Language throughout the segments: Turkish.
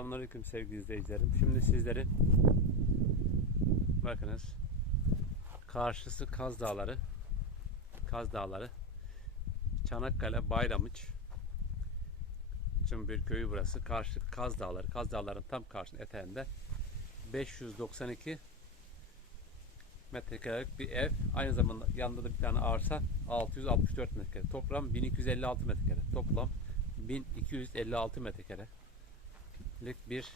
Selamünaleyküm sevgili izleyicilerim. Şimdi sizleri bakınız karşısı Kaz Dağları Kaz Dağları Çanakkale Bayramuç bir köyü burası. Karşı Kaz Dağları. Kaz Dağları'nın tam karşısında eteğinde 592 metrekarelik bir ev. Aynı zamanda yanında da bir tane arsa 664 metrekare. Toplam 1256 metrekare. Toplam 1256 metrekare lik bir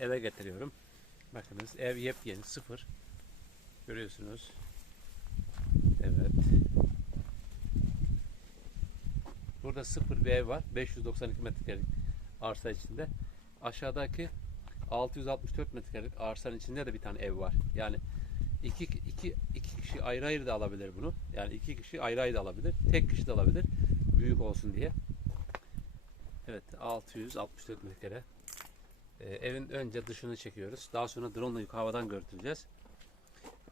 eve getiriyorum. Bakınız ev yepyeni sıfır. Görüyorsunuz. Evet. Burada sıfır bir ev var. 592 metrekarelik arsa içinde. Aşağıdaki 664 metrekarelik arsanın içinde de bir tane ev var. Yani iki, iki, iki kişi ayrı ayrı da alabilir bunu. Yani iki kişi ayrı ayrı da alabilir. Tek kişi de alabilir. Büyük olsun diye. Evet 664 metrekare. Ee, evin önce dışını çekiyoruz. Daha sonra drone ile havadan görüntüleyeceğiz.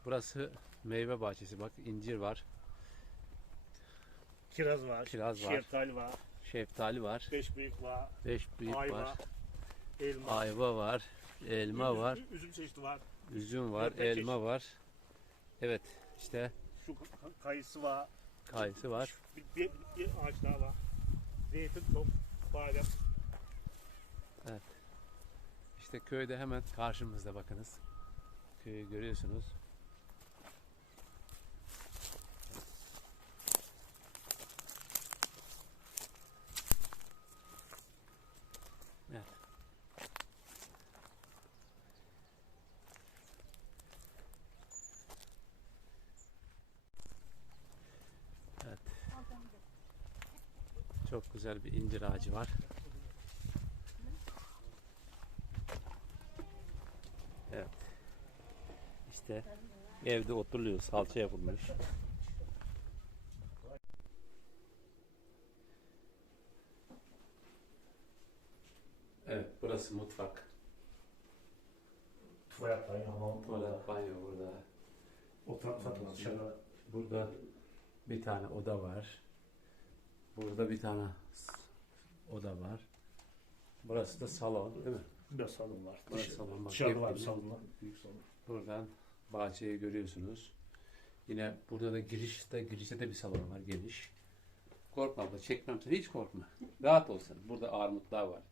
Burası meyve bahçesi. Bak incir var. Kiraz var, Kiraz var. şeftali var, Şeftali var. beş büyük var, Beş büyük ayva, var. elma, Ayva var. Elma üzüm, var. üzüm çeşidi var, Üzüm var. Dört beş Elma var. Evet işte şu ka- kayısı var, kayısı var. bir, bir, bir ağaç daha var. Zeytin çok, badem. İşte köyde hemen karşımızda bakınız. Köyü görüyorsunuz. Evet. Evet. Çok güzel bir incir ağacı var. Evet. İşte evde oturuyor, salça yapılmış. Evet, burası mutfak. Tuvalet var, hamam, Tuvalet, banyo burada. Oturak satın dışarıda. Burada bir tane oda var. Burada bir tane oda var. Burası da salon, değil mi? Bir de salon var. Burası Dış- salon, bak, Dışarıda var bir salon var. Büyük salon. Buradan bahçeyi görüyorsunuz. Yine burada da girişte girişte de bir salon var geniş. Korkma abla çekmem seni hiç korkma. Rahat ol sen. Burada armutlar var.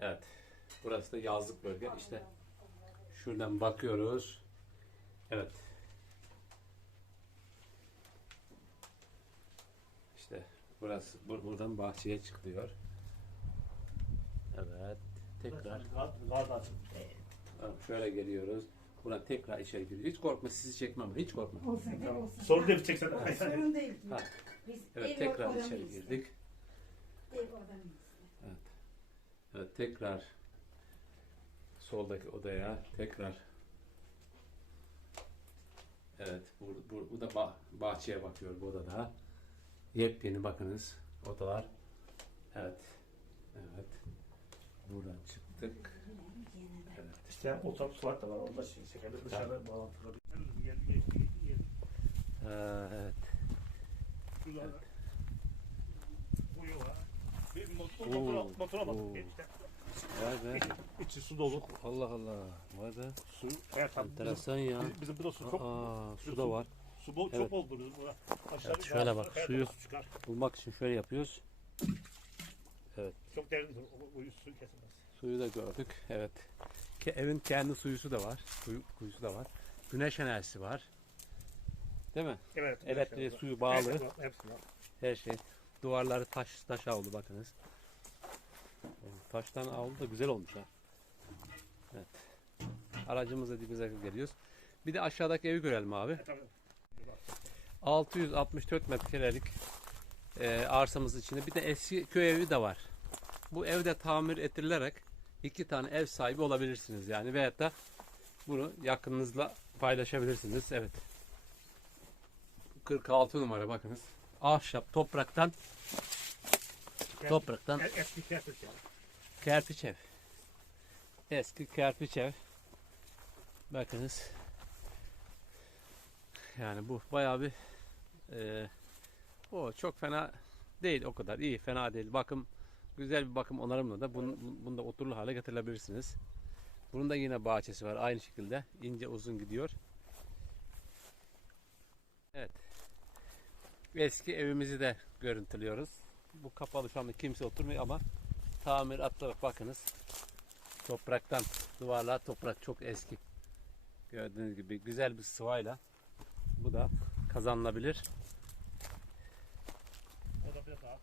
Evet. Burası da yazlık bölge. İşte şuradan bakıyoruz. Evet. İşte burası bur- buradan bahçeye çıkılıyor. Evet. Tekrar. Tamam, şöyle geliyoruz. Buradan tekrar içeri giriyoruz. Hiç korkma sizi çekmem. Hiç korkma. Olsun hep olsun. Sorun değil çeksen. Sorun değil. Ha, Biz Evet ev tekrar adamıyız. içeri girdik. Ev adamıyız. Evet tekrar soldaki odaya tekrar Evet bu, bu, bu da bah- bahçeye bakıyor bu odada. Yepyeni bakınız odalar. Evet. Evet. Buradan çıktık. Evet. İşte oturak tuvalet de var. Onda şey çekerler. Dışarıda bağlantılı. Evet. Var. Bir motor, motora, motora bak. İşte Vay be. içi su dolu. Allah Allah. Vay be. Su. Evet, Enteresan ya. bizim, bizim burada su çok. Aa, su da var. Su bol, Evet. çok burada. Aşağı Evet, şöyle bak, her suyu- taraf çıkar. Bulmak için şöyle yapıyoruz. Çok. O, o, o su kesilmez. Suyu da gördük. Evet. Ke- evin kendi suyusu da var. Suyu, kuyusu da var. Güneş enerjisi var. Değil mi? Evet. Elektriği, evet. suyu bağlı. Hepsi var, hepsi var. Her şey. Duvarları taş taş oldu bakınız. Taştan avlu da güzel olmuş ha. Evet. Aracımızla dibimize geliyoruz. Bir de aşağıdaki evi görelim abi. Tabii. 664 metrekarelik e, arsamız içinde bir de eski köy evi de var. Bu evde tamir ettirilerek iki tane ev sahibi olabilirsiniz yani veyahut da bunu yakınınızla paylaşabilirsiniz. Evet. 46 numara bakınız. Ahşap topraktan topraktan E- Eski kerpiç yani. kerpiç ev. Eski kerpiç ev. Bakınız. Yani bu bayağı bir e, o çok fena değil o kadar iyi fena değil. Bakım Güzel bir bakım onarımla da bunu, bunu da oturulu hale getirebilirsiniz. Bunun da yine bahçesi var aynı şekilde. ince uzun gidiyor. Evet. Eski evimizi de görüntülüyoruz. Bu kapalı şu anda kimse oturmuyor ama tamir atlarak bakınız. Topraktan duvarlar toprak çok eski. Gördüğünüz gibi güzel bir sıvayla bu da kazanılabilir. Aç.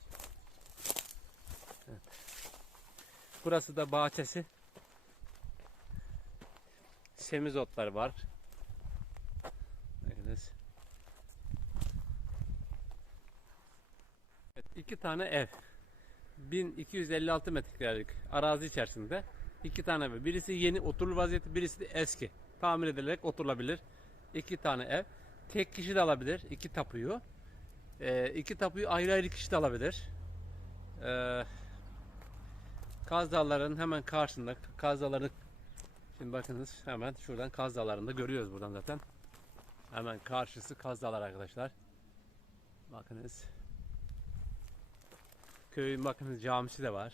Burası da bahçesi. Semizotlar var. Bakınız. Evet, iki tane ev. 1256 metrekarelik arazi içerisinde iki tane ev. Birisi yeni oturulur vaziyette, birisi de eski. Tamir edilerek oturulabilir. İki tane ev. Tek kişi de alabilir. iki tapuyu. Ee, iki tapuyu ayrı ayrı kişi de alabilir. Ee, Kaz Dağları'nın hemen karşısında Kaz Dağları Şimdi bakınız hemen şuradan Kaz Dağları'nı da görüyoruz buradan zaten. Hemen karşısı Kaz Dağları arkadaşlar. Bakınız. Köyün bakınız camisi de var.